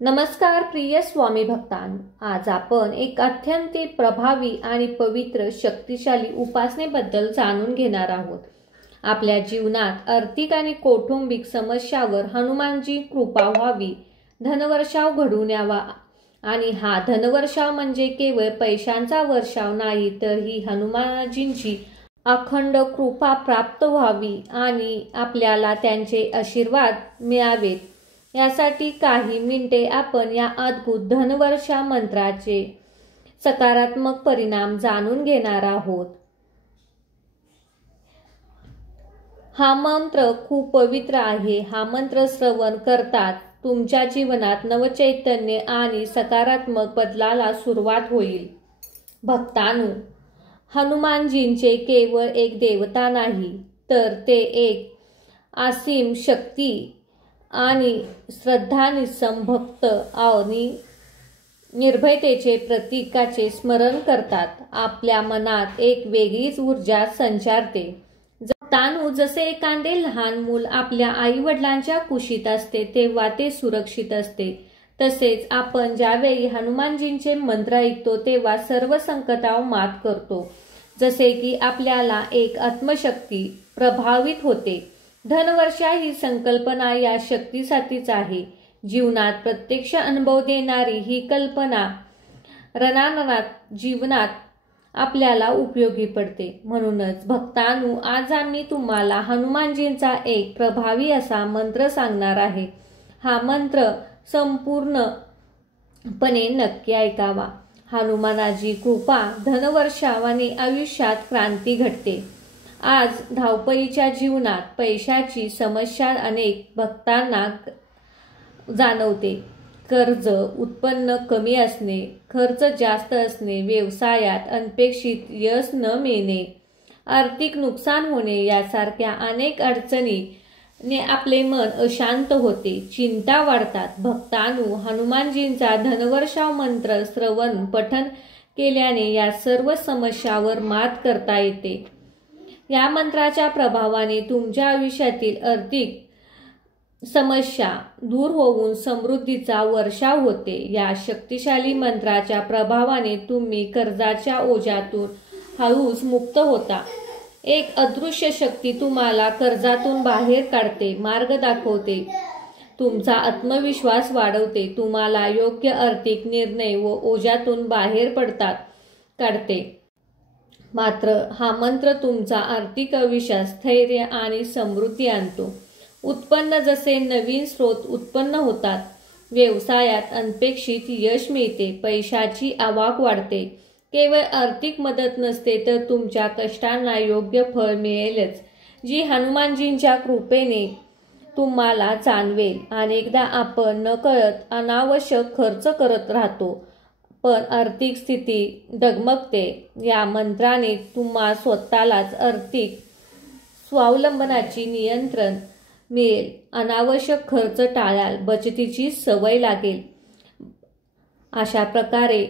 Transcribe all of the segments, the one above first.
नमस्कार प्रिय स्वामी भक्तांनो, आज आपण एक अत्यंत प्रभावी आणि पवित्र शक्तिशाली उपासनेबद्दल जाणून घेणार आहोत। आपल्या जीवनात आर्थिक आणि कौटुंबिक समस्यावर हनुमानजी कृपा व्हावी, धनवर्षाव घडून यावा आणि हा धनवर्षाव म्हणजे केवळ पैशांचा वर्षाव नाही, तर ही हनुमानजींची अखंड कृपा प्राप्त व्हावी आणि आपल्याला त्यांचे आशीर्वाद मिळावेत। यासाठी काही मिनिटे आपण या अद्भुत धनवर्षा मंत्राचे सकारात्मक परिणाम जाणून घेणार आहोत। हा मंत्र खूप पवित्र आहे। हा मंत्र श्रवण करतात तुमच्या जीवनात नवचैतन्य आणि सकारात्मक बदलाला सुरुवात होईल। भक्तांनो, हनुमानजींचे केवळ एक देवता नाही, तर ते एक असीम शक्ती आणि श्रद्धानिसम भक्त आणि निर्भयतेचे प्रतीकाचे स्मरण करतात। आपल्या मनात एक वेगळीच ऊर्जा संचारते। भक्तांनो, जसे एखादे लहान मूल आपल्या आई वडिलांच्या कुशीत असते तेव्हा ते सुरक्षित असते, तसेच आपण ज्यावेळी हनुमानजींचे मंत्र ऐकतो तेव्हा सर्व संकटावर मात करतो। जसे की आपल्याला एक आत्मशक्ती प्रभावित होते। धनवर्षा ही संकल्पना या शक्तीसाठीच आहे। जीवनात प्रत्यक्ष अनुभव देणारी ही कल्पना रणांगणात जीवनात आपल्याला उपयोगी पडते। म्हणूनच भक्तांनो, आज आम्ही तुम्हाला हनुमानजींचा एक प्रभावी असा मंत्र सांगणार आहे। हा मंत्र संपूर्णपणे नक्की ऐकावा। हनुमानाची कृपा धनवर्षावाने आयुष्यात क्रांती घडते। आज धावपळीच्या जीवनात पैशाची समस्या अनेक भक्तांना जाणवते। कर्ज, उत्पन्न कमी असणे, खर्च जास्त असणे, व्यवसायात अनपेक्षित यश न मिळणे, आर्थिक नुकसान होणे यासारख्या अनेक अडचणीने आपले मन अशांत होते, चिंता वाढतात। भक्तांनो, हनुमानजींचा धनवर्षाव मंत्र श्रवण पठण केल्याने या सर्व समस्यांवर मात करता येते। या मंत्राच्या प्रभावाने तुमच्या आयुष्यातील आर्थिक समस्या दूर होऊन समृद्धीचा वर्षाव होते। या शक्तिशाली मंत्राच्या प्रभावाने तुम्ही कर्जाच्या ओझ्यातून हळूच मुक्त होता। एक अदृश्य शक्ती तुम्हाला कर्जातून बाहेर काढते, मार्ग दाखवते, तुमचा आत्मविश्वास वाढवते, तुम्हाला योग्य आर्थिक निर्णय व ओझ्यातून बाहेर काढते। मात्र हा मंत्र तुमचा आर्थिक आयुष्यात स्थैर्य आणि समृद्धी आणतो। उत्पन्न जसे नवीन स्रोत उत्पन्न होतात, व्यवसायात अनपेक्षित यश मिळते, पैशाची आवक वाढते। केवळ आर्थिक मदत नसते, तर तुमच्या कष्टांना योग्य फळ मिळेलच, जी हनुमानजींच्या कृपेने तुम्हाला जाणवेल। अनेकदा आपण नकळत अनावश्यक खर्च करत राहतो, पण आर्थिक स्थिती डगमगते। या मंत्राने तुम्हा स्वतःलाच आर्थिक स्वावलंबनाची नियंत्रण मिळेल, अनावश्यक खर्च टाळाल, बचतीची सवय लागेल। अशा प्रकारे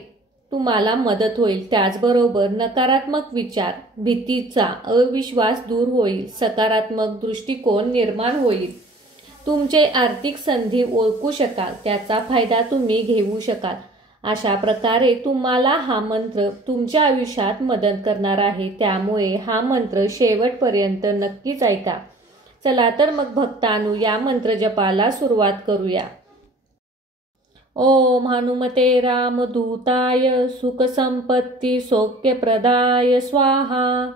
तुम्हाला मदत होईल। त्याचबरोबर नकारात्मक विचार, भीतीचा अविश्वास दूर होईल, सकारात्मक दृष्टिकोन निर्माण होईल। तुमचे आर्थिक संधी ओळखू शकाल, त्याचा फायदा तुम्ही घेऊ शकाल। अशा प्रकारे तुम्हाला हा मंत्र तुमच्या आयुष्यात मदत करणार आहे। त्यामुळे हा मंत्र शेवटपर्यंत नक्कीच ऐका। चला तर मग भक्तांनो, या मंत्र जपाला सुरुवात करूया। ओम हनुमते रामदूताय सुख संपत्ती सौख्यप्रदाय स्वाहा।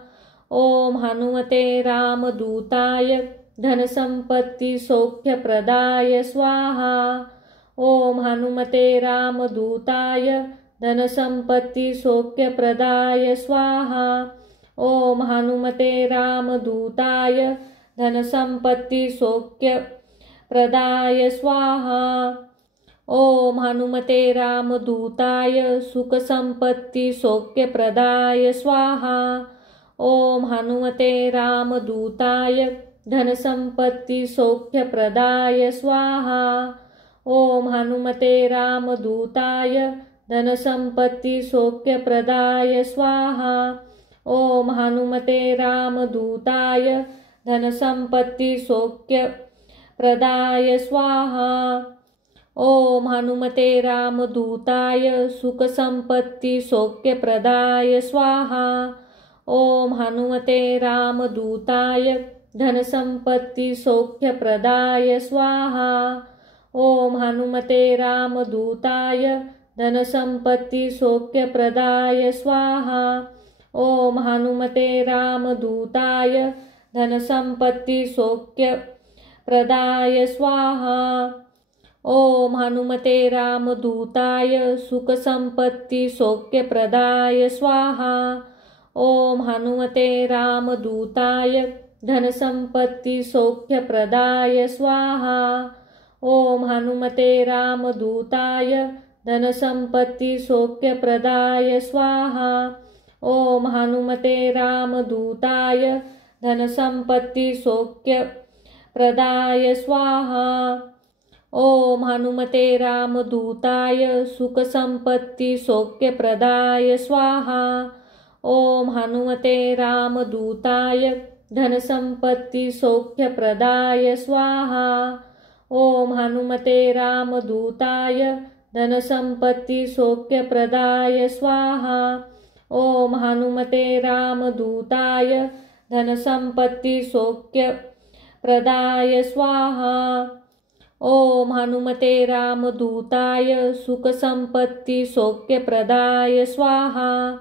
ओम हनुमते रामदूताय धनसंपत्ती सौख्यप्रदाय स्वाहा। ओम हनुमते रामदूताय धनसंपत्ती सौख्यप्रदाय स्वाहा। ओम हनुमते रामदूताय धनसंपत्ती सौख्यप्रदाय स्वाहा। ओम हनुमते रामदूताय सुख संपत्ती सौख्यप्रदाय स्वाहा। ओम हनुमते रामदूताय धनसंपत्ती सौख्यप्रदाय स्वाहा। ओम हनुमते रामदूताय धनसंपत्ती सौख्यप्रदाय स्वाहा। ओम हनुमते रामदूताय धनसंपत्ती सौख्यप्रदाय स्वाहा। ओम हनुमते रामदूताय सुखसंपत्ति सौख्यप्रदाय स्वाहा। ओम हनुमते रामदूताय धनसंपत्ति सौख्यप्रदाय स्वाहा। ओम हनुमते रामदूताय धनसंपत्ति सौख्यप्रदाय स्वाहा। ओम हनुमते रामदूताय धनसंपत्ति सौख्यप्रदाय स्वाहा। ओम हनुमते रामदूताय सुखसंपत्ति सौख्यप्रदाय स्वाहा। ओम हनुमते रामदूताय धनसंपत्ति सौख्यप्रदाय स्वाहा। ओम हनुमते रामदूताय धनसंपत्ति सौख्यप्रदाय स्वाहा। ओम हनुमते रामदूताय धनसंपत्ति सौख्यप्रदाय स्वाहा। ओम हनुमते रामदूताय सुखसंपत्ति सौख्यप्रदाय स्वाहा। ओम हनुमते रामदूताय धनसंपत्ति सौख्यप्रदाय स्वाहा। ओम हनुमते रामदूताय धनसंपत्ति सौख्यप्रदाय स्वाहा। ओम हनुमते रामदूताय धनसंपत्ति सौख्यप्रदाय स्वाहा। ओम हनुमते रामदूताय सुखसंपत्ति सौख्यप्रदाय स्वाहा।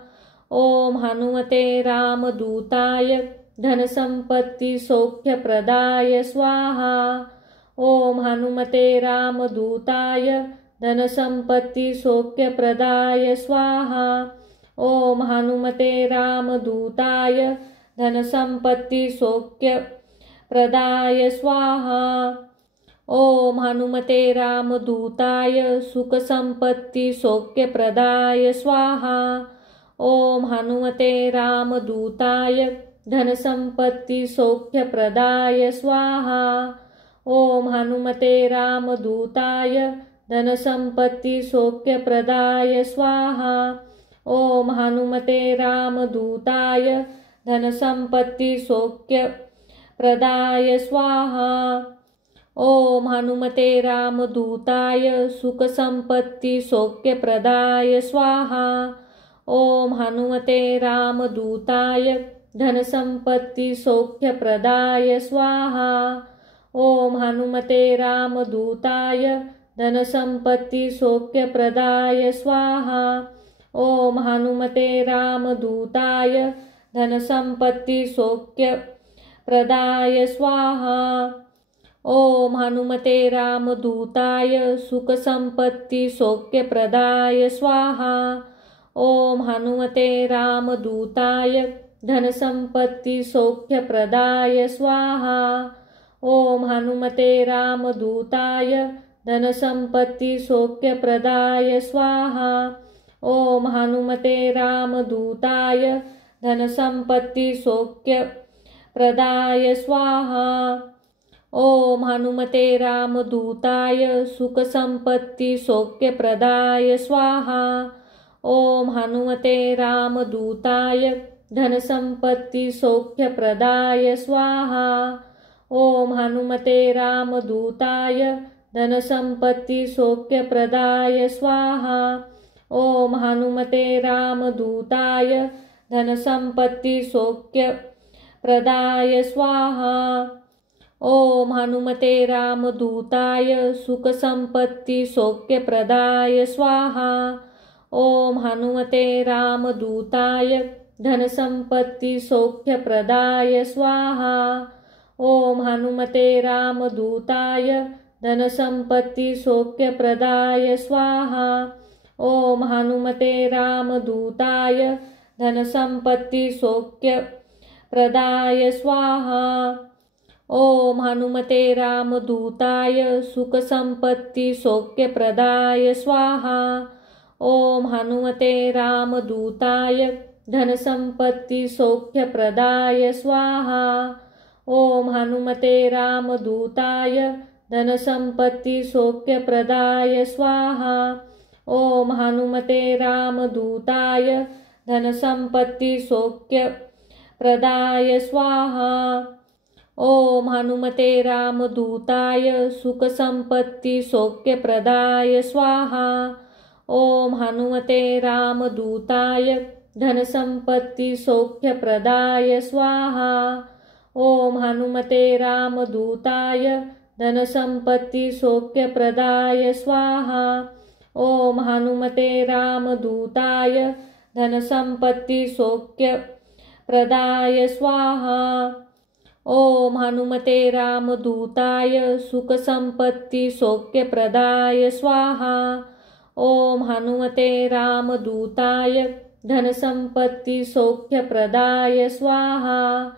ओम हनुमते रामदूताय धनसंपत्ति सौख्यप्रदाय स्वाहा। ओम हनुमते रामदूताय धनसंपत्ति सौख्यप्रदाय स्वाहा। ओम हनुमते रामदूताय धनसंपत्ति सौख्यप्रदाय स्वाहा। ओम हनुमते रामदूताय सुखसंपत्ति सौख्यप्रदाय स्वाहा। ओम हनुमते रामदूताय धनसंपत्ति सौख्यप्रदाय स्वाहा। ओम हनुमते रामदूताय धनसंपत्ति सौख्यप्रदाय स्वाहा। ओम हनुमते रामदूताय धनसंपत्ति सौख्यप्रदाय स्वाहा। ओम हनुमते रामदूताय सुखसंपत्ति सौख्यप्रदाय स्वाहा। ओम हनुमते रामदूताय धनसंपत्ति सौख्यप्रदाय स्वाहा। ओम हनुमते रामदूताय धनसंपत्ति सौख्यप्रदाय स्वाहा। ओम हनुमते रामदूताय धनसंपत्ति सौख्यप्रदाय स्वाहा। ओम हनुमते रामदूताय सुखसंपत्ति सौख्यप्रदाय स्वाहा। ओम हनुमते रामदूताय धनसंपत्ति सौख्यप्रदाय स्वाहा। ओम हनुमते रामदूताय धनसंपत्ति सौख्यप्रदाय स्वाहा। ओम हनुमते रामदूताय धनसंपत्ति सौख्यप्रदाय स्वाहा। ओम हनुमते रामदूताय सुखसंपत्ति सौख्यप्रदाय स्वाहा। ओम हनुमते रामदूताय धनसंपत्ति सौख्यप्रदाय स्वाहा। ओम हनुमते रामदूताय धनसंपत्ति सौख्यप्रदाय स्वाहा। ओम हनुमते रामदूताय धनसंपत्ति सौख्यप्रदाय स्वाहा। ओम हनुमते रामदूताय सुखसंपत्ति सौख्यप्रदाय स्वाहा। ओम हनुमते रामदूताय धनसंपत्ति सौख्यप्रदाय स्वाहा। ओम हनुमते रामदूताय धनसंपत्ति सौख्यप्रदाय स्वाहा। ओम हनुमते रामदूताय धनसंपत्ति सौख्यप्रदाय स्वाहा। ओम हनुमते रामदूताय सुखसंपत्ति सौख्यप्रदाय स्वाहा। ओम हनुमते रामदूताय धनसंपत्ति सौख्यप्रदाय स्वाहा। ओम हनुमते रामदूताय धनसंपत्ति सौख्यप्रदाय स्वाहा। ओम हनुमते रामदूताय धनसंपत्ति सौख्यप्रदाय स्वाहा। ओम हनुमते रामदूताय सुखसंपत्ति सौख्यप्रदाय स्वाहा। ओम हनुमते रामदूताय धनसंपत्ति सौख्यप्रदाय स्वाहा। ओम हनुमते रामदूताय धनसंपत्ति सौख्यप्रदाय स्वाहा। ओम हनुमते रामदूताय धनसंपत्ति सौख्यप्रदाय स्वाहा। ओम हनुमते रामदूताय सुखसंपत्ति सौख्यप्रदाय स्वाहा। ओम हनुमते रामदूताय धनसंपत्ति सौख्यप्रदाय स्वाहा।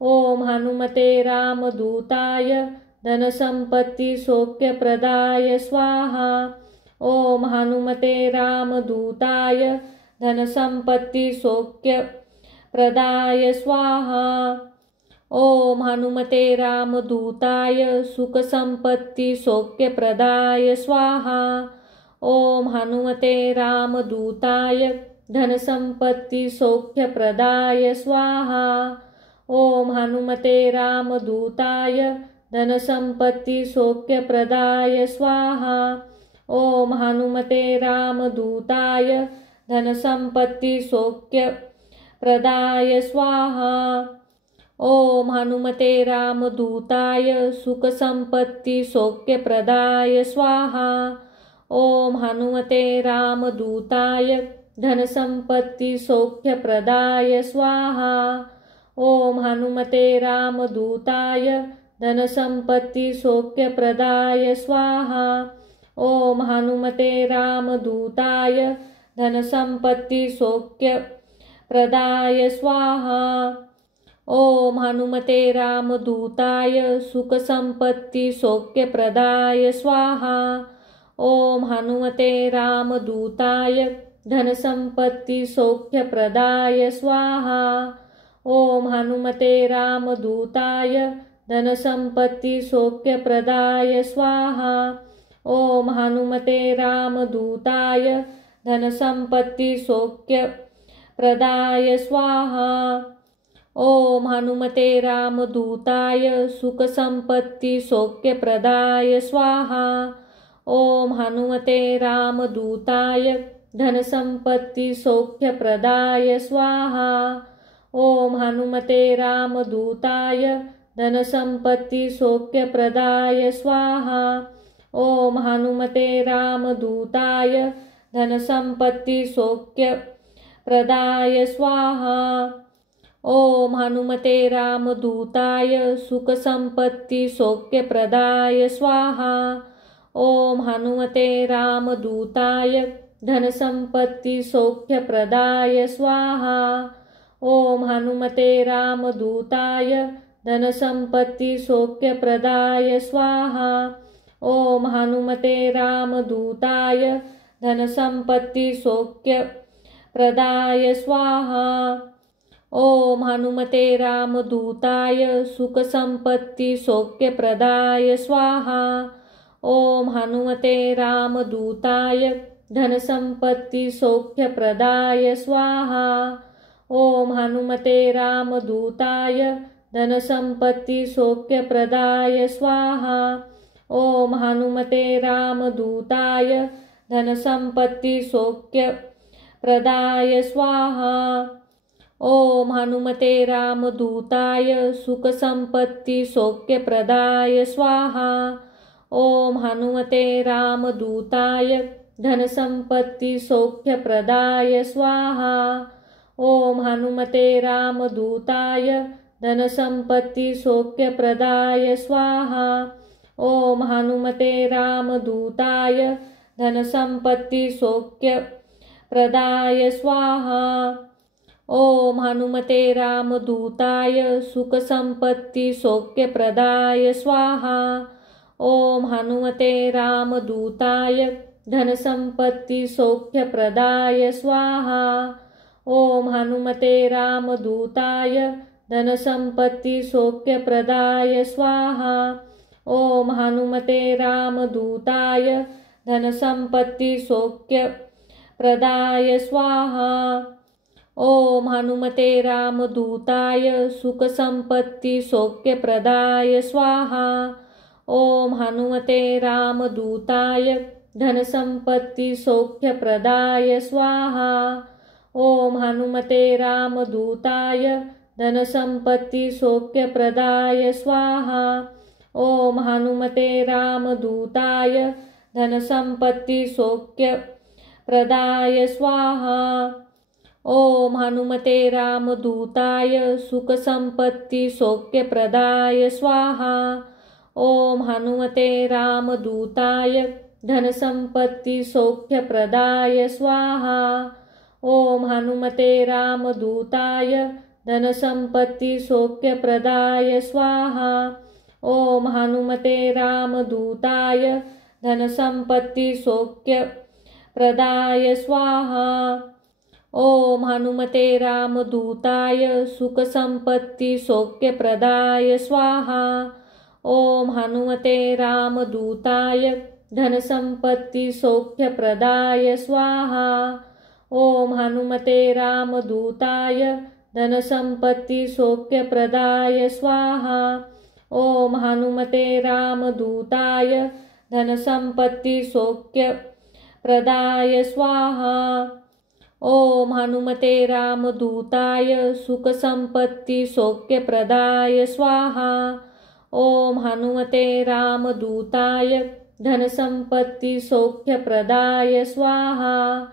ओम हनुमते रामदूताय धनसंपत्ति सौख्यप्रदाय स्वाहा। ओम हनुमते रामदूताय धनसंपत्ति सौख्यप्रदाय स्वाहा। ओम हनुमते रामदूताय सुखसंपत्ति सौख्यप्रदाय स्वाहा। ओम हनुमते रामदूताय धनसंपत्ति सौख्यप्रदाय स्वाहा। ओम हनुमते रामदूताय धनसंपत्ति सौख्यप्रदाय स्वाहा। ओम हनुमते रामदूताय धनसंपत्ति सौख्यप्रदाय स्वाहा। ओम हनुमते रामदूताय सुखसंपत्ति सौख्यप्रदाय स्वाहा। ओम हनुमते रामदूताय धनसंपत्ति सौख्यप्रदाय स्वाहा। ओम हनुमते रामदूताय धनसंपत्ति सौख्यप्रदाय स्वाहा। ओम हनुमते रामदूताय धनसंपत्ति सौख्यप्रदाय स्वाहा। ओम हनुमते रामदूताय सुखसंपत्ति सौख्यप्रदाय स्वाहा। ओम हनुमते रामदूताय धनसंपत्ति सौख्यप्रदाय स्वाहा। ओम हनुमते रामदूताय धनसंपत्ति सौख्यप्रदाय स्वाहा। ओम हनुमते रामदूताय धनसंपत्ति सौख्यप्रदाय स्वाहा। ओम हनुमते रामदूताय सुखसंपत्ति सौख्यप्रदाय स्वाहा। ओम हनुमते रामदूताय धनसंपत्ति सौख्यप्रदाय स्वाहा। ओम हनुमते रामदूताय धनसंपत्ति सौख्यप्रदाय स्वाहा। ओम हनुमते रामदूताय धनसंपत्ति सौख्यप्रदाय स्वाहा। ओम हनुमते रामदूताय सुखसंपत्ति सौख्यप्रदाय स्वाहा। ओम हनुमते रामदूताय धनसंपत्ति सौख्यप्रदाय स्वाहा। ओम हनुमते रामदूताय धनसंपत्ति सौख्यप्रदाय स्वाहा। ओम हनुमते रामदूताय धनसंपत्ति सौख्यप्रदाय स्वाहा। ओम हनुमते रामदूताय सुखसंपत्ति सौख्यप्रदाय स्वाहा। ओम हनुमते रामदूताय धनसंपत्ति सौख्यप्रदाय स्वाहा। ओम हनुमते रामदूताय धनसंपत्ति सौख्यप्रदाय स्वाहा। ओम हनुमते रामदूताय धनसंपत्ति सौख्यप्रदाय स्वाहा। ओम हनुमते रामदूताय सुखसंपत्ति सौख्यप्रदाय स्वाहा। ओम हनुमते रामदूताय धनसंपत्ति सौख्यप्रदाय स्वाहा। ओम हनुमते रामदूताय धनसंपत्ति सौख्यप्रदाय स्वाहा। ओम हनुमते रामदूताय धनसंपत्ति सौख्यप्रदाय स्वाहा। ओम हनुमते रामदूताय सुखसंपत्ति सौख्यप्रदाय स्वाहा। ओम हनुमते रामदूताय धनसंपत्ति सौख्यप्रदाय स्वाहा। ओम हनुमते रामदूताय धनसंपत्ति सौख्यप्रदाय स्वाहा। ओम हनुमते रामदूताय धनसंपत्ति सौख्यप्रदाय स्वाहा। ओम हनुमते रामदूताय सुखसंपत्ति सौख्यप्रदाय स्वाहा। ओम हनुमते रामदूताय धनसंपत्ति सौख्यप्रदाय स्वाहा। ओम हनुमते रामदूताय धनसंपत्ति सौख्यप्रदाय स्वाहा। ओम हनुमते रामदूताय धनसंपत्ति सौख्यप्रदाय स्वाहा। ओम हनुमते रामदूताय सुखसंपत्ति सौख्यप्रदाय स्वाहा। ओम हनुमते रामदूताय धनसंपत्ति सौख्यप्रदाय स्वाहा। ओम हनुमते रामदूताय धनसंपत्ति सौख्यप्रदाय स्वाहा। ओम हनुमते रामदूताय धनसंपत्ति सौख्यप्रदाय स्वाहा। ओम हनुमते रामदूताय सुखसंपत्ति सौख्यप्रदाय स्वाहा। ओम हनुमते रामदूताय धनसंपत्ति सौख्यप्रदाय स्वाहा। ओम हनुमते रामदूताय धनसंपत्ति सौख्यप्रदाय स्वाहा। ओम हनुमते रामदूताय धनसंपत्ति सौख्यप्रदाय स्वाहा। ओम हनुमते रामदूताय सुखसंपत्ति सौख्यप्रदाय स्वाहा। ओम हनुमते रामदूताय धनसंपत्ति सौख्यप्रदाय स्वाहा।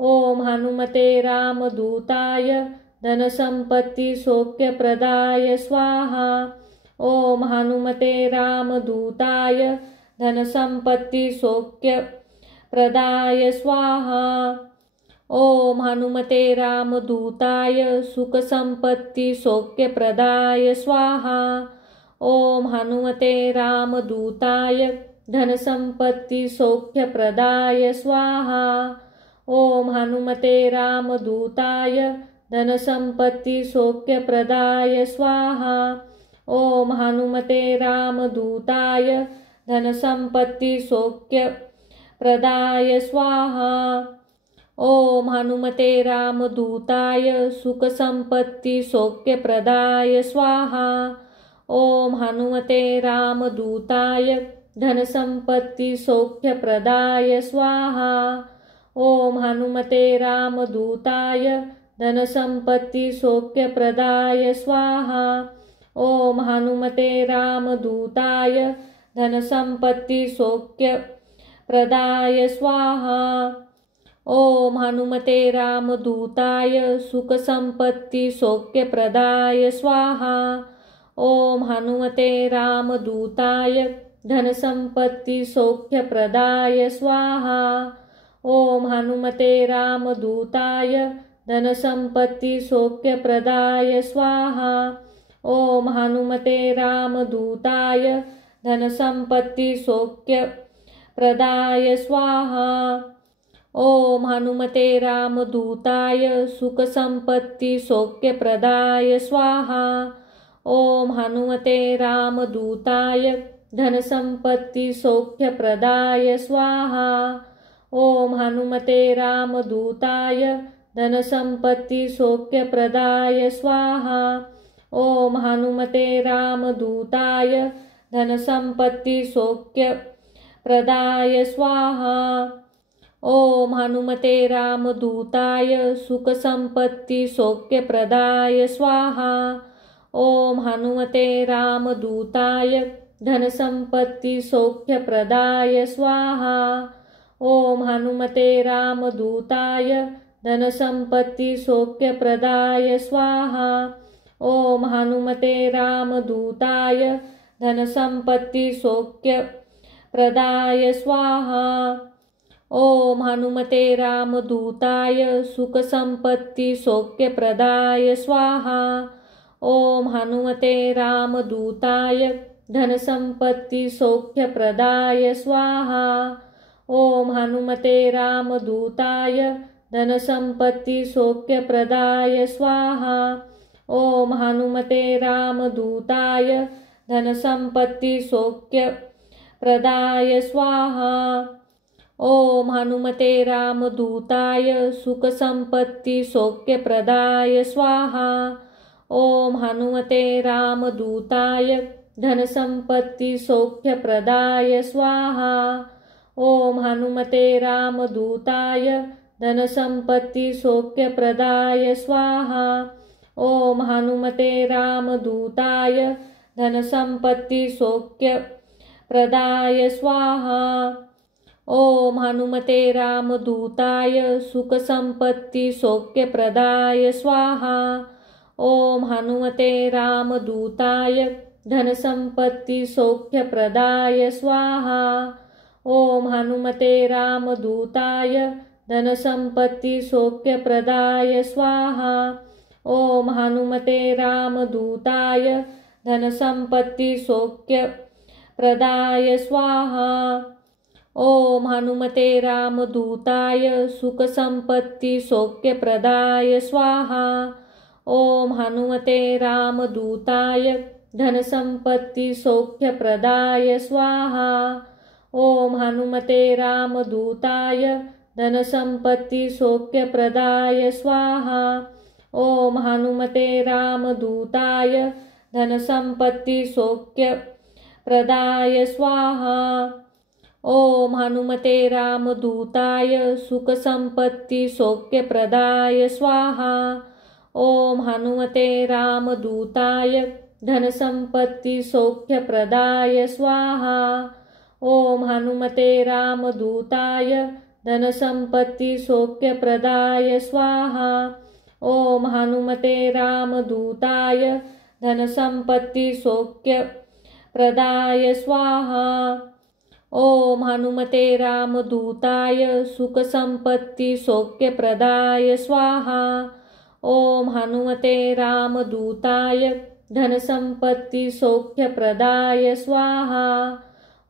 ओम हनुमते रामदूताय धनसंपत्ति सौख्यप्रदाय स्वाहा। ओम हनुमते रामदूताय धनसंपत्ति सौख्यप्रदाय स्वाहा। ओम हनुमते रामदूताय सुखसंपत्ति सौख्यप्रदाय स्वाहा। ओम हनुमते रामदूताय धनसंपत्ति सौख्यप्रदाय स्वाहा। ओम हनुमते रामदूताय धनसंपत्ति सौख्यप्रदाय स्वाहा। ओम हनुमते रामदूताय धनसंपत्ति सौख्यप्रदाय स्वाहा। ओम हनुमते रामदूताय सुखसंपत्ति सौख्यप्रदाय स्वाहा। ओम हनुमते रामदूताय धनसंपत्ति सौख्यप्रदाय स्वाहा। ओम हनुमते रामदूताय धनसंपत्ति सौख्यप्रदाय स्वाहा। ओम हनुमते रामदूताय धनसंपत्ति सौख्यप्रदाय स्वाहा। ओम हनुमते रामदूताय सुखसंपत्ति सौख्यप्रदाय स्वाहा। ओम हनुमते रामदूताय धनसंपत्ति सौख्यप्रदाय स्वाहा। ओम हनुमते रामदूताय धनसंपत्ति सौख्यप्रदाय स्वाहा। ओम हनुमते रामदूताय धनसंपत्ति सौख्यप्रदाय स्वाहा। ओम हनुमते रामदूताय सुखसंपत्ति सौख्यप्रदाय स्वाहा। ओम हनुमते रामदूताय धनसंपत्ति सौख्यप्रदाय स्वाहा। ओम हनुमते रामदूताय धनसंपत्ति सौख्यप्रदाय स्वाहा। ओम हनुमते रामदूताय धनसंपत्ति सौख्यप्रदाय स्वाहा। ओम हनुमते रामदूताय सुखसंपत्ति सौख्यप्रदाय स्वाहा। ओम हनुमते रामदूताय धनसंपत्ति सौख्यप्रदाय स्वाहा। ओम हनुमते रामदूताय धनसंपत्ति सौख्यप्रदाय स्वाहा। ओम हनुमते रामदूताय धनसंपत्ति सौख्यप्रदाय स्वाहा। ओम हनुमते रामदूताय सुखसंपत्ति सौख्यप्रदाय स्वाहा। ओम हनुमते रामदूताय धनसंपत्ति सौख्यप्रदाय स्वाहा। ओम हनुमते रामदूताय धनसंपत्ति सौख्यप्रदाय स्वाहा। ओम हनुमते रामदूताय धनसंपत्ति सौख्यप्रदाय स्वाहा। ओम हनुमते रामदूताय सुखसंपत्ति सौख्यप्रदाय स्वाहा। ओम हनुमते रामदूताय धनसंपत्ति सौख्यप्रदाय स्वाहा। ओम हनुमते रामदूताय धनसंपत्ति सौख्यप्रदाय स्वाहा। ओम हनुमते रामदूताय धनसंपत्ति सौख्यप्रदाय स्वाहा। ओम हनुमते रामदूताय सुखसंपत्ति सौख्यप्रदाय स्वाहा। ओम हनुमते रामदूताय धनसंपत्ति सौख्यप्रदाय स्वाहा। ओम हनुमते रामदूताय धनसंपत्ति सौख्यप्रदाय स्वाहा। ओम हनुमते रामदूताय धनसंपत्ति सौख्यप्रदाय स्वाहा। ओम हनुमते रामदूताय सुखसंपत्ति सौख्यप्रदाय स्वाहा। ओम हनुमते रामदूताय धनसंपत्ति सौख्यप्रदाय स्वाहा। ओम हनुमते रामदूताय धनसंपत्ति सौख्यप्रदाय स्वाहा। ओम हनुमते रामदूताय धनसंपत्ति सौख्यप्रदाय स्वाहा। ओम हनुमते रामदूताय सुखसंपत्ति सौख्यप्रदाय स्वाहा। ओम हनुमते रामदूताय धनसंपत्ति सौख्यप्रदाय स्वाहा। ओम हनुमते रामदूताय धनसंपत्ति सौख्यप्रदाय स्वाहा। ओम हनुमते रामदूताय धनसंपत्ति सौख्यप्रदाय स्वाहा। ओम हनुमते रामदूताय सुखसंपत्ति सौख्यप्रदाय स्वाहा। ओम हनुमते रामदूताय धनसंपत्ति सौख्यप्रदाय स्वाहा।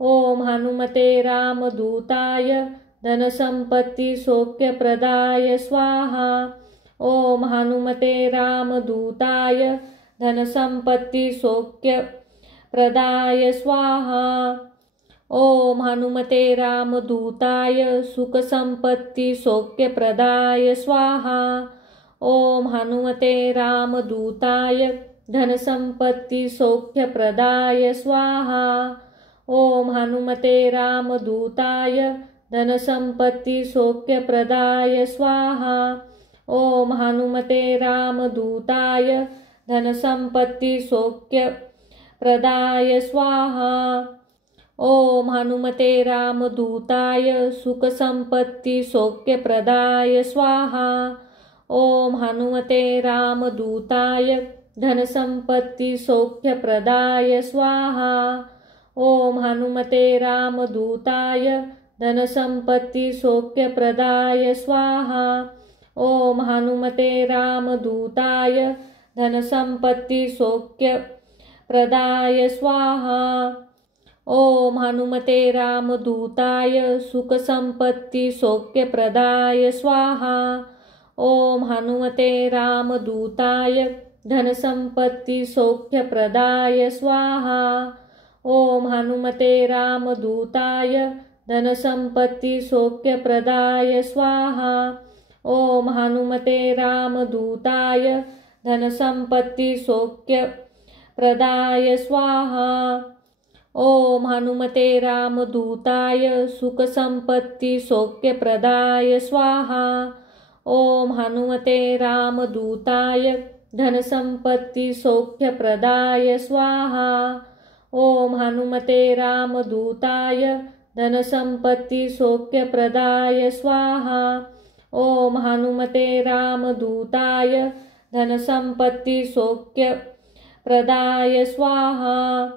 ओम हनुमते रामदूताय धनसंपत्ति सौख्यप्रदाय स्वाहा। ओम हनुमते रामदूताय धनसंपत्ति सौख्यप्रदाय स्वाहा। ओम हनुमते रामदूताय सुखसंपत्ति सौख्यप्रदाय स्वाहा। ओम हनुमते रामदूताय धनसंपत्ति सौख्यप्रदाय स्वाहा। ओम हनुमते रामदूताय धनसंपत्ति सौख्यप्रदाय स्वाहा। ओम हनुमते रामदूताय धनसंपत्ति सौख्यप्रदाय स्वाहा। ओम हनुमते रामदूताय सुखसंपत्ति सौख्यप्रदाय स्वाहा। ओम हनुमते रामदूताय धनसंपत्ति सौख्यप्रदाय स्वाहा। ओम हनुमते रामदूताय धनसंपत्ति सौख्यप्रदाय स्वाहा। ओम हनुमते रामदूताय धनसंपत्ति सौख्यप्रदाय स्वाहा। ओम हनुमते रामदूताय सुखसंपत्ति सौख्यप्रदाय स्वाहा। ओम हनुमते रामदूताय धनसंपत्ति सौख्यप्रदाय स्वाहा। ओम हनुमते रामदूताय धनसंपत्ति सौख्यप्रदाय स्वाहा। ओम हनुमते रामदूताय धनसंपत्ति सौख्यप्रदाय स्वाहा। ओम हनुमते रामदूताय सुखसंपत्ति सौख्यप्रदाय स्वाहा। ओम हनुमते रामदूताय धनसंपत्ति सौख्यप्रदाय स्वाहा। ओम हनुमते रामदूताय धनसंपत्ति सौख्यप्रदाय स्वाहा। ओम हनुमते रामदूताय धनसंपत्ति सौख्यप्रदाय स्वाहा।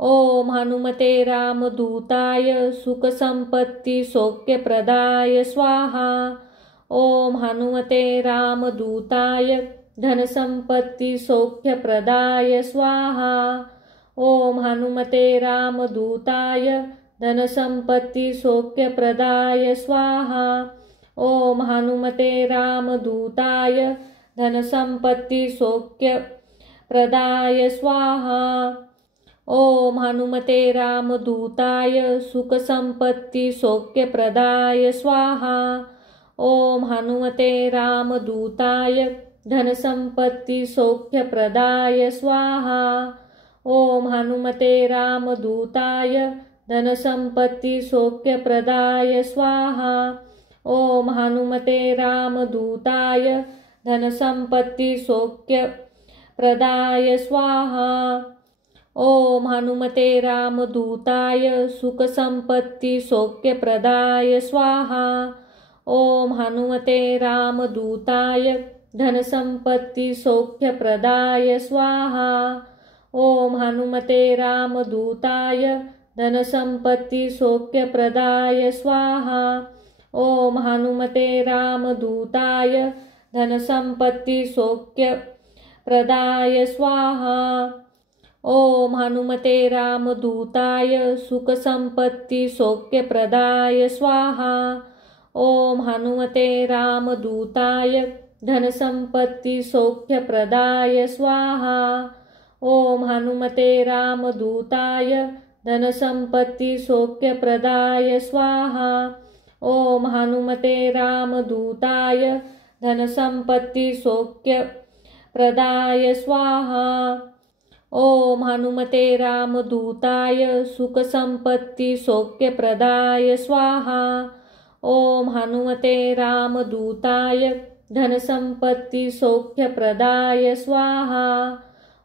ओम हनुमते रामदूताय सुखसंपत्ति सौख्यप्रदाय स्वाहा। ओम हनुमते रामदूताय धनसंपत्ति सौख्यप्रदाय स्वाहा। ओम हनुमते रामदूताय धनसंपत्ति सौख्यप्रदाय स्वाहा। ओम हनुमते रामदूताय धनसंपत्ति सौख्यप्रदाय स्वाहा। ओम हनुमते रामदूताय सुखसंपत्ति सौख्यप्रदाय स्वाहा। ओम हनुमते रामदूताय धनसंपत्ति सौख्यप्रदाय स्वाहा। ओम हनुमते रामदूताय धनसंपत्ति सौख्यप्रदाय स्वाहा। ओम हनुमते रामदूताय धनसंपत्ति सौख्यप्रदाय स्वाहा। ओम हनुमते रामदूताय सुखसंपत्ति सौख्यप्रदाय स्वाहा। ओम हनुमते रामदूताय धनसंपत्ति सौख्यप्रदाय स्वाहा। ओम हनुमते रामदूताय धनसंपत्ति सौख्यप्रदाय स्वाहा। ओम हनुमते रामदूताय धनसंपत्ति सौख्यप्रदाय स्वाहा। ओम हनुमते रामदूताय सुखसंपत्ति सौख्यप्रदाय स्वाहा। ओम हनुमते रामदूताय धनसंपत्ति सौख्यप्रदाय स्वाहा। ओम हनुमते रामदूताय धनसंपत्ति सौख्यप्रदाय स्वाहा। ओम हनुमते रामदूताय धनसंपत्ति सौख्यप्रदाय स्वाहा। ओम हनुमते रामदूताय सुखसंपत्ति सौख्यप्रदाय स्वाहा। ओम हनुमते रामदूताय धनसंपत्ति सौख्यप्रदाय स्वाहा।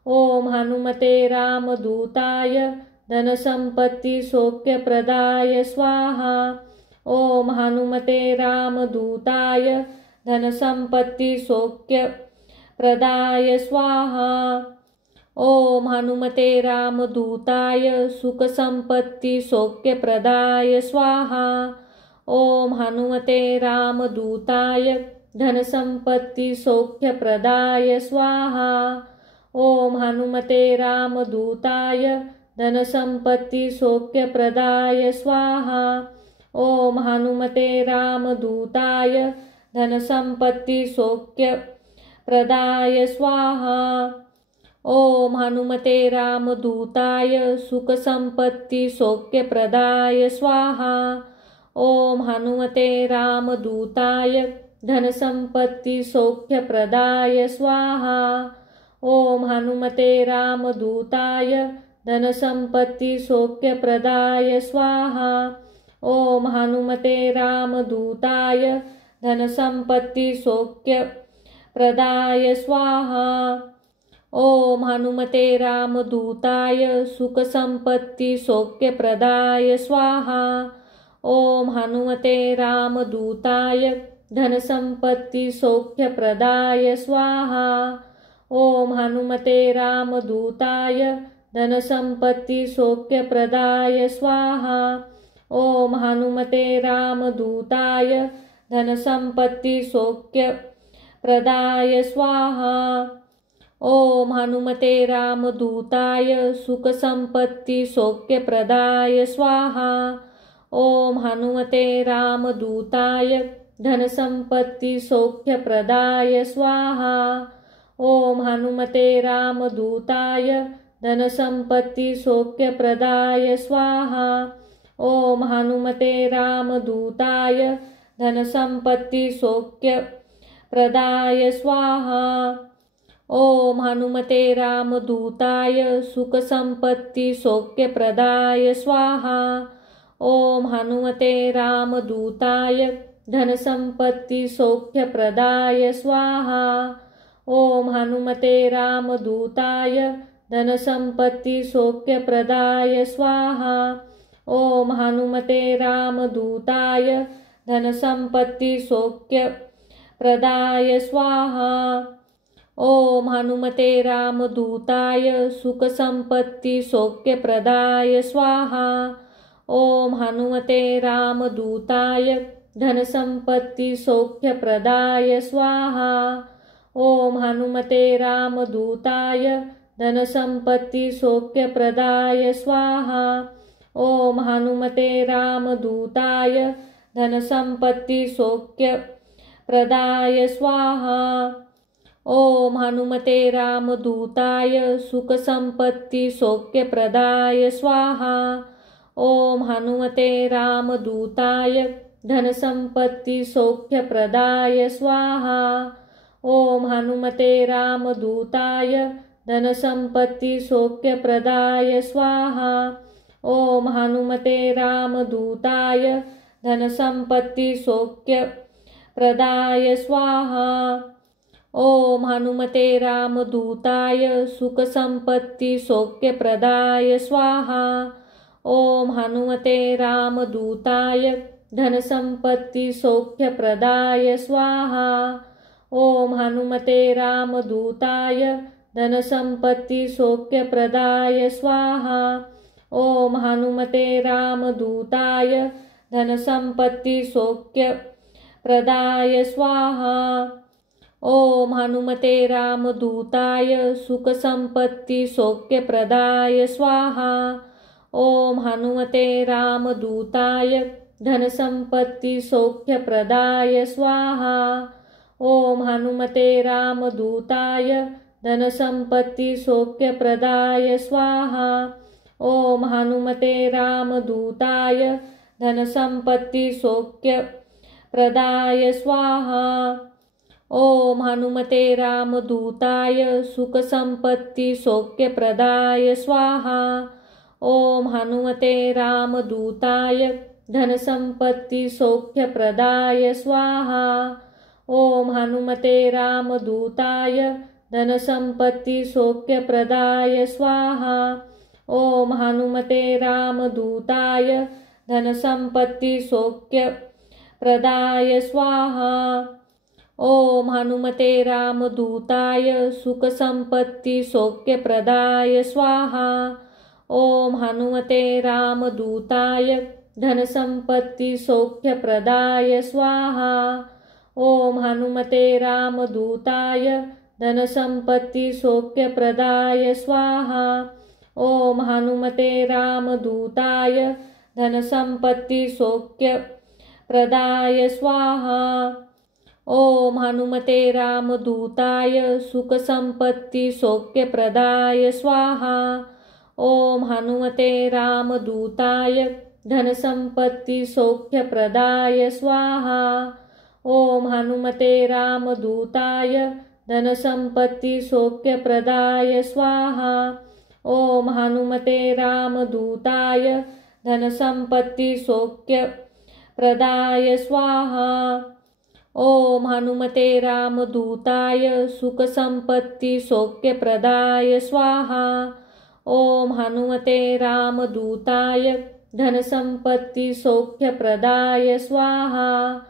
ओम हनुमते रामदूताय धनसंपत्ति सौख्यप्रदाय स्वाहा। ओम हनुमते रामदूताय धनसंपत्ति सौख्यप्रदाय स्वाहा। ओम हनुमते रामदूताय सुखसंपत्ति सौख्यप्रदाय स्वाहा। ओम हनुमते रामदूताय धनसंपत्ति सौख्यप्रदाय स्वाहा। ओम हनुमते रामदूताय धनसंपत्ति सौख्यप्रदाय स्वाहा। ओम हनुमते रामदूताय धनसंपत्ति सौख्यप्रदाय स्वाहा। ओम हनुमते रामदूताय सुखसंपत्ति सौख्यप्रदाय स्वाहा। ओम हनुमते रामदूताय धनसंपत्ति सौख्यप्रदाय स्वाहा। ओम हनुमते रामदूताय धनसंपत्ति सौख्यप्रदाय स्वाहा। ओम हनुमते रामदूताय धनसंपत्ति सौख्यप्रदाय स्वाहा। ओम हनुमते रामदूताय सुखसंपत्ति सौख्यप्रदाय स्वाहा। ओम हनुमते रामदूताय धनसंपत्ति सौख्यप्रदाय स्वाहा। ओम हनुमते रामदूताय धनसंपत्ति सौख्यप्रदाय स्वाहा। ओम हनुमते रामदूताय धनसंपत्ति सौख्यप्रदाय स्वाहा। ओम हनुमते रामदूताय सुखसंपत्ति सौख्यप्रदाय स्वाहा। ओम हनुमते रामदूताय धनसंपत्ति सौख्यप्रदाय स्वाहा। ओम हनुमते रामदूताय धनसंपत्ति सौख्यप्रदाय स्वाहा। ओम हनुमते रामदूताय धनसंपत्ति सौख्यप्रदाय स्वाहा। ओम हनुमते रामदूताय सुखसंपत्ति सौख्यप्रदाय स्वाहा। ओम हनुमते रामदूताय धनसंपत्ति सौख्यप्रदाय स्वाहा। ओम हनुमते रामदूताय धनसंपत्ति सौख्यप्रदाय स्वाहा। ओम हनुमते रामदूताय धनसंपत्ति सौख्यप्रदाय स्वाहा। ओम हनुमते रामदूताय सुखसंपत्ति सौख्यप्रदाय स्वाहा। ओम हनुमते रामदूताय धनसंपत्ति सौख्यप्रदाय स्वाहा। ओम हनुमते रामदूताय धनसंपत्ति सौख्यप्रदाय स्वाहा। ओम हनुमते रामदूताय धनसंपत्ति सौख्यप्रदाय स्वाहा। ओम हनुमते रामदूताय सुखसंपत्ति सौख्यप्रदाय स्वाहा। ओम हनुमते रामदूताय धनसंपत्ति सौख्यप्रदाय स्वाहा। ओम हनुमते रामदूताय धनसंपत्ति सौख्यप्रदाय स्वाहा। ओम हनुमते रामदूताय धनसंपत्ति सौख्यप्रदाय स्वाहा। ओम हनुमते रामदूताय सुखसंपत्ति सौख्यप्रदाय स्वाहा। ओम हनुमते रामदूताय धनसंपत्ति सौख्यप्रदाय स्वाहा। ओम हनुमते रामदूताय धनसंपत्ति सौख्यप्रदाय स्वाहा। ओम हनुमते रामदूताय धनसंपत्ति सौख्यप्रदाय स्वाहा। ओम हनुमते रामदूताय सुखसंपत्ति सौख्यप्रदाय स्वाहा। ओम हनुमते रामदूताय धनसंपत्ति सौख्यप्रदाय स्वाहा। ओम हनुमते रामदूताय धनसंपत्ति सौख्यप्रदाय स्वाहा। ओम हनुमते रामदूताय धनसंपत्ति सौख्यप्रदाय स्वाहा। ओम हनुमते रामदूताय सुखसंपत्ति सौख्यप्रदाय स्वाहा। ओम हनुमते रामदूताय धनसंपत्ति सौख्यप्रदाय स्वाहा। ओम हनुमते रामदूताय धनसंपत्ति सौख्यप्रदाय स्वाहा। ओम हनुमते रामदूताय धनसंपत्ति सौख्यप्रदाय स्वाहा। ओम हनुमते रामदूताय सुखसंपत्ति सौख्यप्रदाय स्वाहा। ओम हनुमते रामदूताय धनसंपत्ति सौख्यप्रदाय स्वाहा। ओम हनुमते रामदूताय धनसंपत्ति सौख्यप्रदाय स्वाहा। ओम हनुमते रामदूताय धनसंपत्ति सौख्यप्रदाय स्वाहा। ओम हनुमते रामदूताय सुखसंपत्ति सौख्यप्रदाय स्वाहा। ओम हनुमते रामदूताय धनसंपत्ति सौख्यप्रदाय स्वाहा। ओम हनुमते रामदूताय धनसंपत्ति सौख्यप्रदाय स्वाहा। ओम हनुमते रामदूताय धनसंपत्ति सौख्यप्रदाय स्वाहा। ओम हनुमते रामदूताय सुखसंपत्ति सौख्यप्रदाय स्वाहा। ओम हनुमते रामदूताय धनसंपत्ति सौख्यप्रदाय स्वाहा।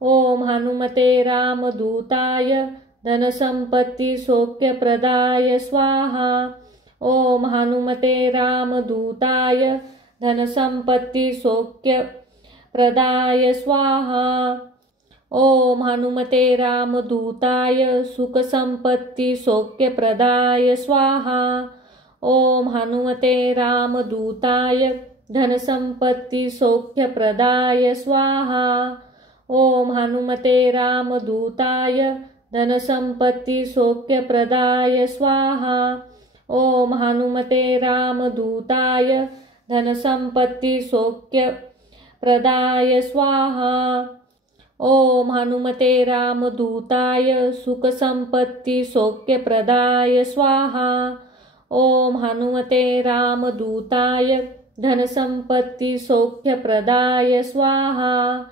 ओम हनुमते रामदूताय धनसंपत्ति सौख्यप्रदाय स्वाहा। ओम हनुमते रामदूताय धनसंपत्ति सौख्यप्रदाय स्वाहा। ओम हनुमते रामदूताय सुखसंपत्ति सौख्यप्रदाय स्वाहा। ओम हनुमते रामदूताय धनसंपत्ति सौख्यप्रदाय स्वाहा। ओम हनुमते रामदूताय धनसंपत्ति सौख्यप्रदाय स्वाहा। ओम हनुमते रामदूताय धनसंपत्ति सौख्यप्रदाय स्वाहा। ओम हनुमते रामदूताय सुखसंपत्ति सौख्यप्रदाय स्वाहा। ओम हनुमते रामदूताय धनसंपत्ति सौख्यप्रदाय स्वाहा।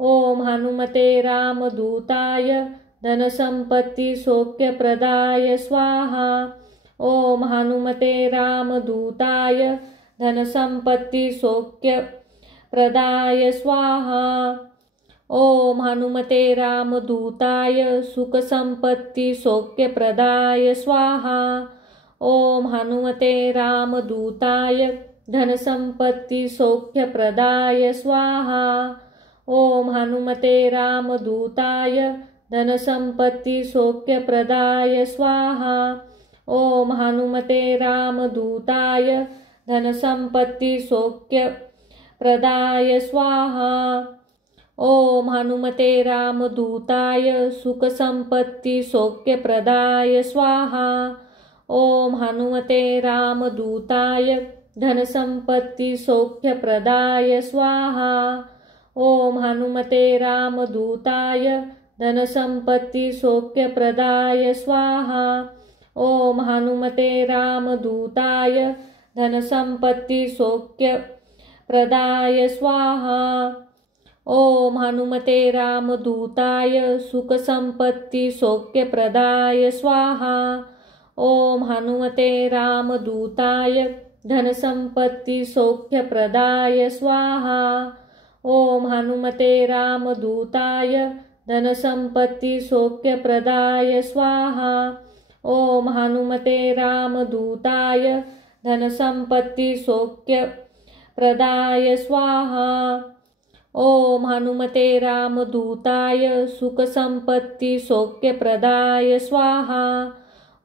ओम हनुमते रामदूताय धनसंपत्ति सौख्यप्रदाय स्वाहा। ओम हनुमते रामदूताय धनसंपत्ति सौख्यप्रदाय स्वाहा। ओम हनुमते रामदूताय सुखसंपत्ति सौख्यप्रदाय स्वाहा। ओम हनुमते रामदूताय धनसंपत्ति सौख्यप्रदाय स्वाहा। ओम हनुमते रामदूताय धनसंपत्ति सौख्यप्रदाय स्वाहा। ओम हनुमते रामदूताय धनसंपत्ति सौख्यप्रदाय स्वाहा। ओम हनुमते रामदूताय सुखसंपत्ति सौख्यप्रदाय स्वाहा। ओम हनुमते रामदूताय धनसंपत्ति सौख्यप्रदाय स्वाहा। ओम हनुमते रामदूताय धनसंपत्ति सौख्यप्रदाय स्वाहा। ओम हनुमते रामदूताय धनसंपत्ति सौख्यप्रदाय स्वाहा। ओम हनुमते रामदूताय सुखसंपत्ति सौख्यप्रदाय स्वाहा। ओम हनुमते रामदूताय धनसंपत्ति सौख्यप्रदाय स्वाहा। ओम हनुमते रामदूताय धनसंपत्ति सौख्यप्रदाय स्वाहा। ओम हनुमते रामदूताय धनसंपत्ति सौख्यप्रदाय स्वाहा। ओम हनुमते रामदूताय सुखसंपत्ति सौख्यप्रदाय स्वाहा।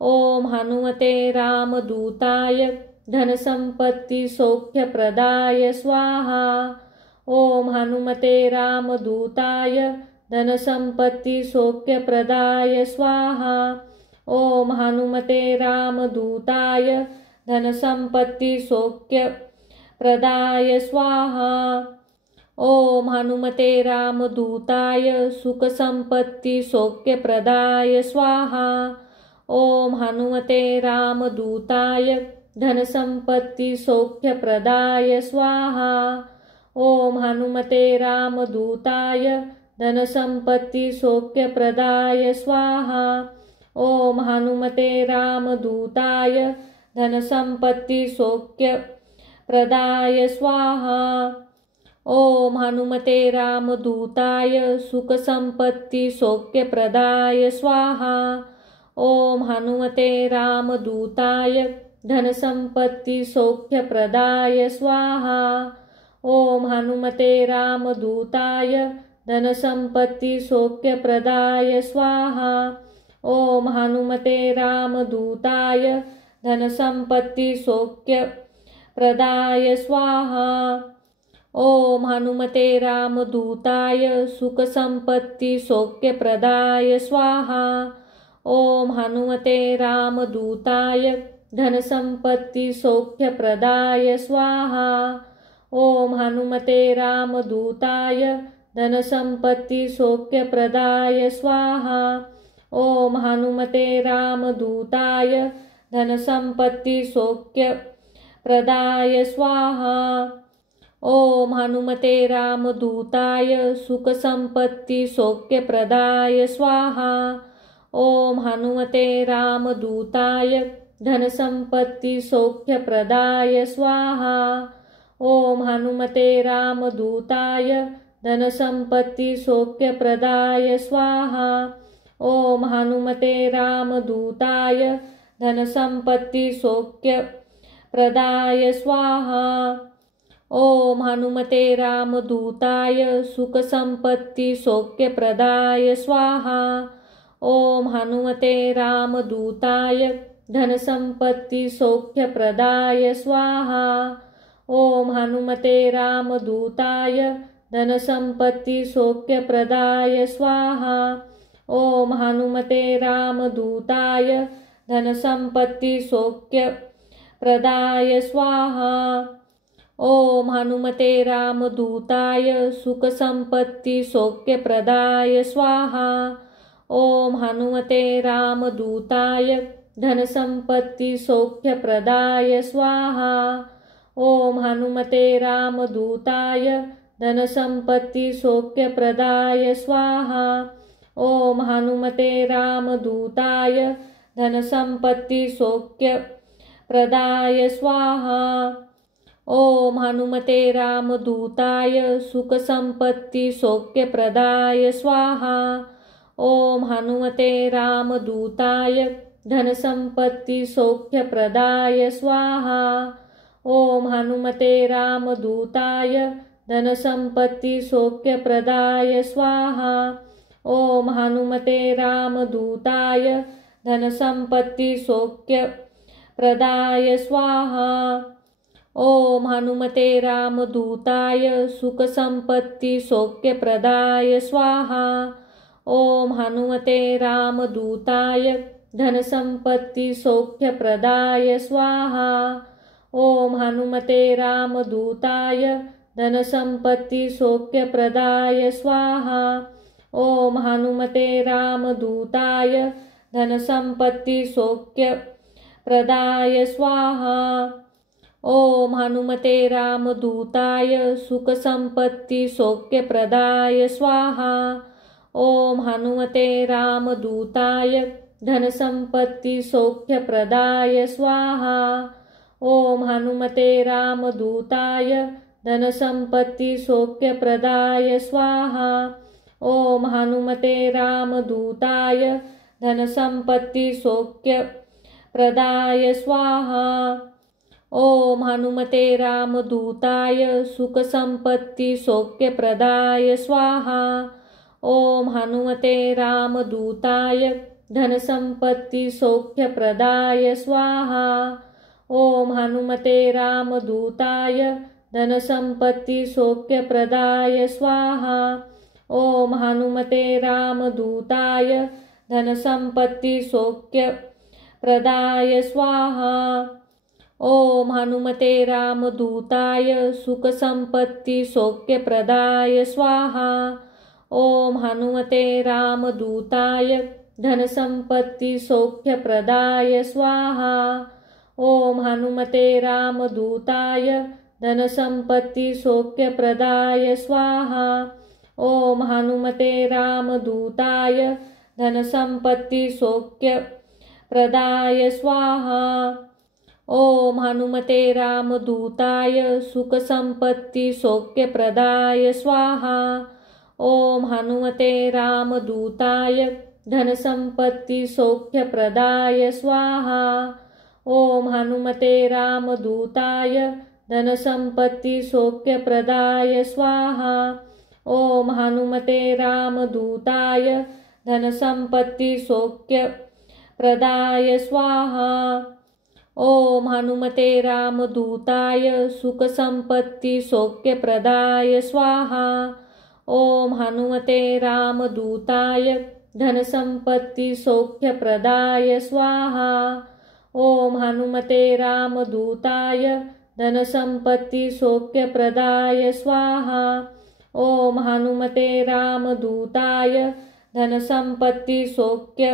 ओम हनुमते रामदूताय धनसंपत्ति सौख्यप्रदाय स्वाहा। ओम हनुमते रामदूताय धनसंपत्ति सौख्यप्रदाय स्वाहा। ओम हनुमते रामदूताय धनसंपत्ति सौख्यप्रदाय स्वाहा। ओम हनुमते रामदूताय सुखसंपत्ति सौख्यप्रदाय स्वाहा। ओम हनुमते रामदूताय धनसंपत्ति सौख्यप्रदाय स्वाहा। ओम हनुमते रामदूताय धनसंपत्ति सौख्यप्रदाय स्वाहा। ओम हनुमते रामदूताय धनसंपत्ति सौख्यप्रदाय स्वाहा। ओम हनुमते रामदूताय सुखसंपत्ति सौख्यप्रदाय स्वाहा। ओम हनुमते रामदूताय धनसंपत्ति सौख्यप्रदाय स्वाहा। ओम हनुमते रामदूताय धनसंपत्ति सौख्यप्रदाय स्वाहा। ओम हनुमते रामदूताय धनसंपत्ति सौख्यप्रदाय स्वाहा। ओम हनुमते रामदूताय सुखसंपत्ति सौख्यप्रदाय स्वाहा। ओम हनुमते रामदूताय धनसंपत्ति सौख्यप्रदाय स्वाहा। ओम हनुमते रामदूताय धनसंपत्ति सौख्यप्रदाय स्वाहा। ओम हनुमते रामदूताय धनसंपत्ति सौख्यप्रदाय स्वाहा। ओम हनुमते रामदूताय सुखसंपत्ति सौख्यप्रदाय स्वाहा। ओम हनुमते रामदूताय धनसंपत्ति सौख्यप्रदाय स्वाहा। ओम हनुमते रामदूताय धनसंपत्ति सौख्यप्रदाय स्वाहा। ओम हनुमते रामदूताय धनसंपत्ति सौख्यप्रदाय स्वाहा। ओम हनुमते रामदूताय सुखसंपत्ति सौख्यप्रदाय स्वाहा। ओम हनुमते रामदूताय धनसंपत्ति सौख्यप्रदाय स्वाहा। ओम हनुमते रामदूताय धनसंपत्ति सौख्यप्रदाय स्वाहा। ओम हनुमते रामदूताय धनसंपत्ति सौख्यप्रदाय स्वाहा। ओम हनुमते रामदूताय सुखसंपत्ति सौख्यप्रदाय स्वाहा। ओम हनुमते रामदूताय धनसंपत्ति सौख्यप्रदाय स्वाहा। ओम हनुमते रामदूताय धनसंपत्ति सौख्यप्रदाय स्वाहा। ओम हनुमते रामदूताय धनसंपत्ति सौख्यप्रदाय स्वाहा। ओम हनुमते रामदूताय सुखसंपत्ति सौख्यप्रदाय स्वाहा। ओम हनुमते रामदूताय धनसंपत्ति सौख्यप्रदाय स्वाहा। ओम हनुमते रामदूताय धनसंपत्ति सौख्यप्रदाय स्वाहा। ओम हनुमते रामदूताय धनसंपत्ति सौख्यप्रदाय स्वाहा। ओम हनुमते रामदूताय सुखसंपत्ति सौख्यप्रदाय स्वाहा। ओम हनुमते रामदूताय धनसंपत्ति सौख्यप्रदाय स्वाहा। ओम हनुमते रामदूताय धनसंपत्ति सौख्यप्रदाय स्वाहा। ओम हनुमते रामदूताय धनसंपत्ति सौख्यप्रदाय स्वाहा। ओम हनुमते रामदूताय सुखसंपत्ति सौख्यप्रदाय स्वाहा। ओम हनुमते रामदूताय धनसंपत्ति सौख्यप्रदाय स्वाहा। ओम हनुमते रामदूताय धनसंपत्ति सौख्यप्रदाय स्वाहा। ओम हनुमते रामदूताय धनसंपत्ति सौख्यप्रदाय स्वाहा। ओम हनुमते रामदूताय सुखसंपत्ति सौख्यप्रदाय स्वाहा। ओम हनुमते रामदूताय धनसंपत्ति सौख्यप्रदाय स्वाहा। ओम हनुमते रामदूताय धनसंपत्ति सौख्यप्रदाय स्वाहा। ओम हनुमते रामदूताय धनसंपत्ति सौख्यप्रदाय स्वाहा। ओम हनुमते रामदूताय सुखसंपत्ति सौख्यप्रदाय स्वाहा। ओम हनुमते रामदूताय धनसंपत्ति सौख्यप्रदाय स्वाहा। ओम हनुमते रामदूताय धनसंपत्ति सौख्यप्रदाय स्वाहा। ओम हनुमते रामदूताय धनसंपत्ति सौख्यप्रदाय स्वाहा। ओम हनुमते रामदूताय सुखसंपत्ति सौख्यप्रदाय स्वाहा। ओम हनुमते रामदूताय धनसंपत्ति सौख्यप्रदाय स्वाहा। ओम हनुमते रामदूताय धनसंपत्ति सौख्यप्रदाय स्वाहा। ओम हनुमते रामदूताय धनसंपत्ति सौख्यप्रदाय स्वाहा। ओम हनुमते रामदूताय सुखसंपत्ति सौख्यप्रदाय स्वाहा। ओम हनुमते रामदूताय धनसंपत्ति सौख्यप्रदाय स्वाहा। ओम हनुमते रामदूताय धनसंपत्ति सौख्यप्रदाय स्वाहा। ओम हनुमते रामदूताय धनसंपत्ति सौख्यप्रदाय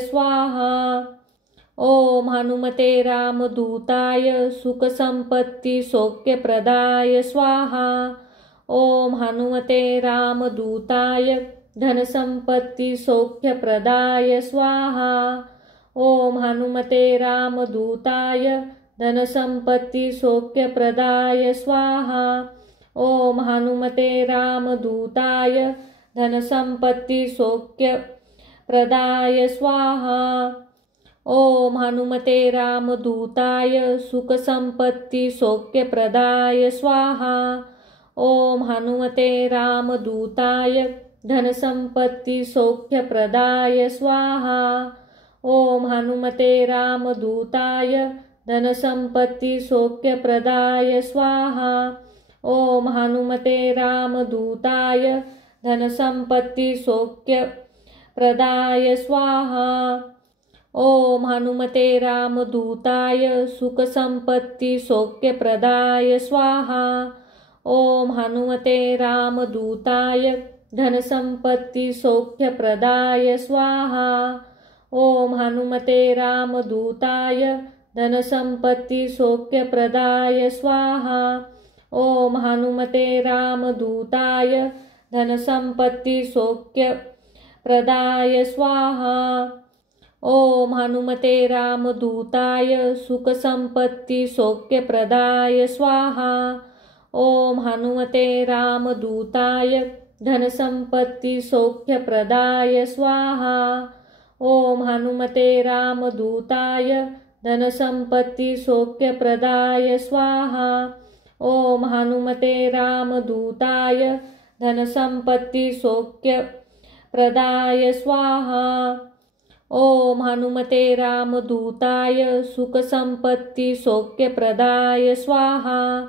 स्वाहा। ओम हनुमते रामदूताय सुखसंपत्ति सौख्यप्रदाय स्वाहा। ओम हनुमते रामदूताय धनसंपत्ति सौख्यप्रदाय स्वाहा। ओम हनुमते रामदूताय धनसंपत्ति सौख्यप्रदाय स्वाहा। ओम हनुमते रामदूताय धनसंपत्ति सौख्यप्रदाय स्वाहा। ओम हनुमते रामदूताय सुखसंपत्ति सौख्यप्रदाय स्वाहा। ओम हनुमते रामदूताय धनसंपत्ति सौख्यप्रदाय स्वाहा। ओम हनुमते रामदूताय धनसंपत्ति सौख्यप्रदाय स्वाहा। ओम हनुमते रामदूताय धनसंपत्ति सौख्यप्रदाय स्वाहा। ओम हनुमते रामदूताय सुखसंपत्ति सौख्यप्रदाय स्वाहा। ओम हनुमते रामदूताय धनसंपत्ति सौख्यप्रदाय स्वाहा। ओम हनुमते रामदूताय धनसंपत्ति सौख्यप्रदाय स्वाहा। ओम हनुमते रामदूताय धनसंपत्ति सौख्यप्रदाय स्वाहा। ओम हनुमते रामदूताय सुखसंपत्ति सौख्यप्रदाय स्वाहा। ओम हनुमते रामदूताय धनसंपत्ति सौख्यप्रदाय स्वाहा। ओम हनुमते रामदूताय धनसंपत्ति सौख्यप्रदाय स्वाहा। ओम हनुमते रामदूताय धनसंपत्ति सौख्यप्रदाय स्वाहा। ओम हनुमते रामदूताय सुखसंपत्ति सौख्यप्रदाय स्वाहा।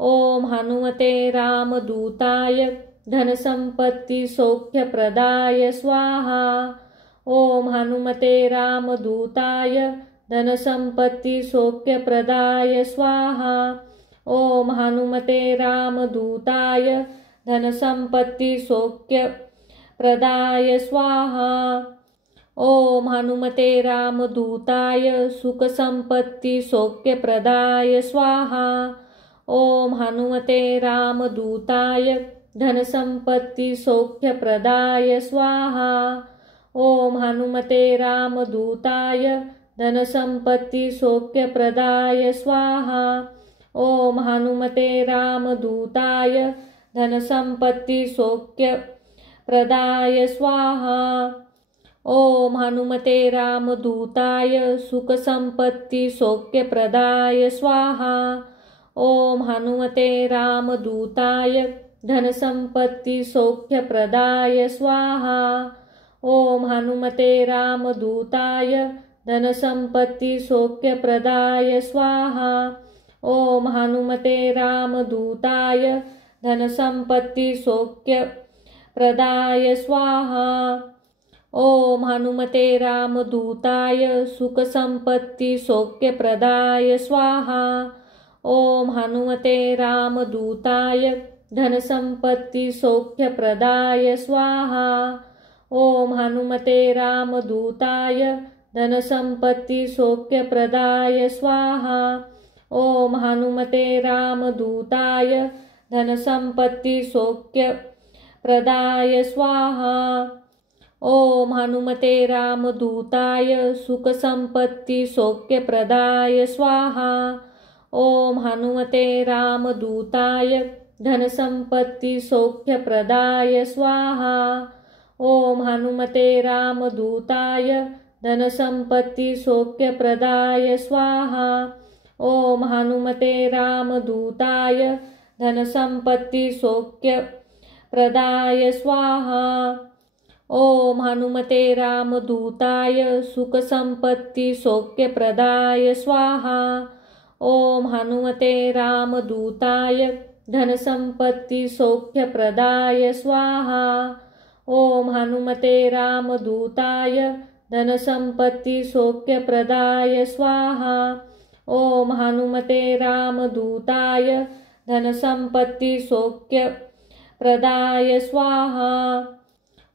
ओम हनुमते रामदूताय धनसंपत्ति सौख्यप्रदाय स्वाहा। ओम हनुमते रामदूताय धनसंपत्ति सौख्यप्रदाय स्वाहा। ओम हनुमते रामदूताय धनसंपत्ति सौख्यप्रदाय स्वाहा। ओम हनुमते रामदूताय सुखसंपत्ति सौख्यप्रदाय स्वाहा। ओम हनुमते रामदूताय धनसंपत्ति सौख्यप्रदाय स्वाहा। ओम हनुमते रामदूताय धनसंपत्ति सौख्यप्रदाय स्वाहा। ओम हनुमते रामदूताय धनसंपत्ति सौख्यप्रदाय स्वाहा। ओम हनुमते रामदूताय सुखसंपत्ति सौख्यप्रदाय स्वाहा। ओम हनुमते रामदूताय धनसंपत्ति सौख्यप्रदाय स्वाहा। ओम हनुमते रामदूताय धनसंपत्ति सौख्यप्रदाय स्वाहा। ओम हनुमते रामदूताय धनसंपत्ति सौख्यप्रदाय स्वाहा। ओम हनुमते रामदूताय सुखसंपत्ति सौख्यप्रदाय स्वाहा। ओम हनुमते रामदूताय धनसंपत्ति सौख्यप्रदाय स्वाहा। ओम हनुमते रामदूताय धनसंपत्ति सौख्यप्रदाय स्वाहा। ओम हनुमते रामदूताय धनसंपत्ति सौख्यप्रदाय स्वाहा। ओम हनुमते रामदूताय सुखसंपत्ति सौख्यप्रदाय स्वाहा। ओम हनुमते रामदूताय धनसंपत्ति सौख्यप्रदाय स्वाहा। ओम हनुमते रामदूताय धनसंपत्ति सौख्यप्रदाय स्वाहा। ओम हनुमते रामदूताय धनसंपत्ति सौख्यप्रदाय स्वाहा। ओम हनुमते रामदूताय सुखसंपत्ति सौख्यप्रदाय स्वाहा। ओम हनुमते रामदूताय धनसंपत्ति सौख्यप्रदाय स्वाहा। ओम हनुमते रामदूताय धनसंपत्ति सौख्यप्रदाय स्वाहा। ओम हनुमते रामदूताय धनसंपत्ति सौख्यप्रदाय स्वाहा। ओम हनुमते रामदूताय सुखसंपत्ति सौख्यप्रदाय स्वाहा। ओम हनुमते रामदूताय धनसंपत्ति सौख्यप्रदाय स्वाहा। ओम हनुमते रामदूताय धनसंपत्ति सौख्यप्रदाय स्वाहा। ओम हनुमते रामदूताय धनसंपत्ति सौख्यप्रदाय स्वाहा।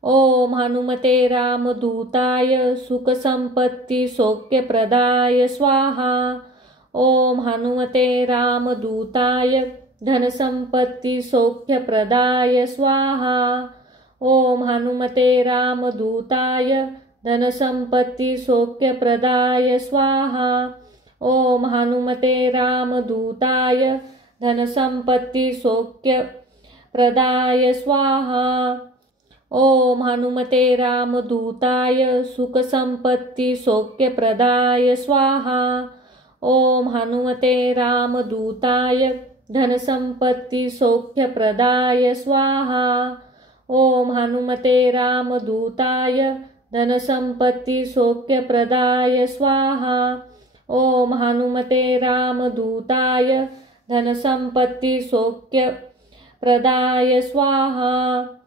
ओम हनुमते रामदूताय धनसंपत्ति सौख्यप्रदाय स्वाहा। ओम हनुमते रामदूताय धनसंपत्ति सौख्यप्रदाय स्वाहा। ओम हनुमते रामदूताय धनसंपत्ति सौख्यप्रदाय स्वाहा। ओम हनुमते रामदूताय धनसंपत्ति ओम हनुमते रामदूताय सुखसंपत्ति सौख्यप्रदाय स्वाहा। ओम हनुमते रामदूताय धनसंपत्ति सौख्यप्रदाय स्वाहा। ओम हनुमते रामदूताय धनसंपत्ति सौख्यप्रदाय स्वाहा। ओम हनुमते रामदूताय धनसंपत्ति सौख्यप्रदाय स्वाहा।